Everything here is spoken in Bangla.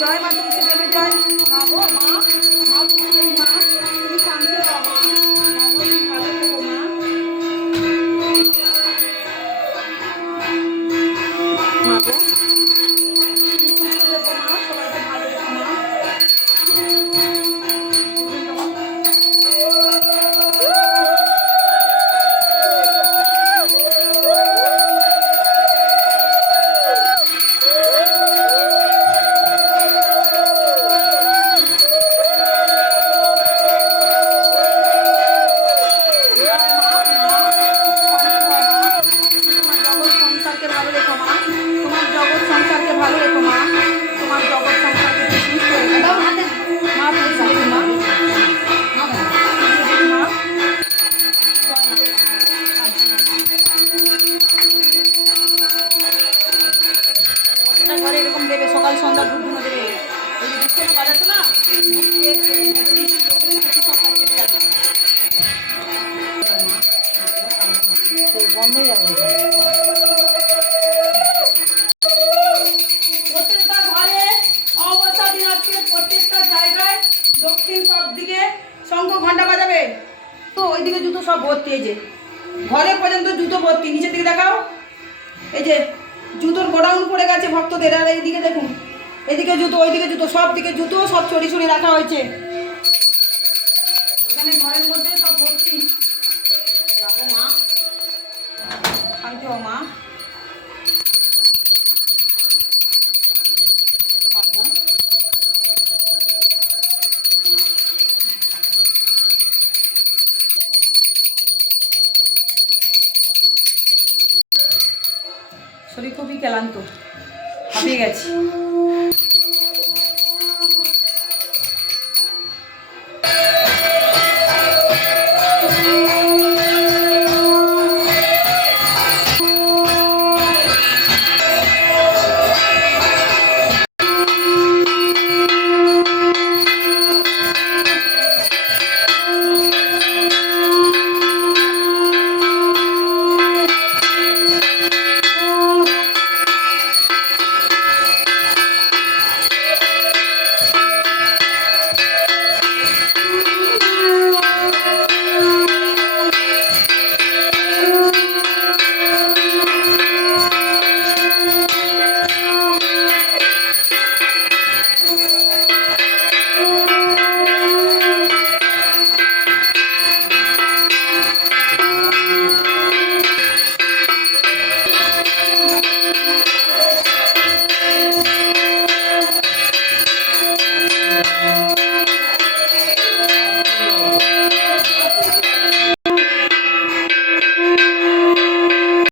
জয় মা তুলসী দেবী জয় মা গো মা মা তুলসী দেবী মা শঙ্খ ঘণ্টা বাজাবে। তো ওইদিকে জুতো সব ভর্তি, এই যে। ঘরে পর্যন্ত জুতো ভর্তি, নিচের দিকে দেখাও। এই যে, জুতোর গোডাউন পড়ে গেছে ভক্তদের, আর এইদিকে দেখুন। এদিকে জুতো, ওইদিকে জুতো, সব দিকে জুতো, সব ছড়ি ছড়ি রাখা হয়েছে। এখানে ঘরের মধ্যে সব ভর্তি। শরীর খুবই ক্লান্ত। হাঁপিয়ে গেছি।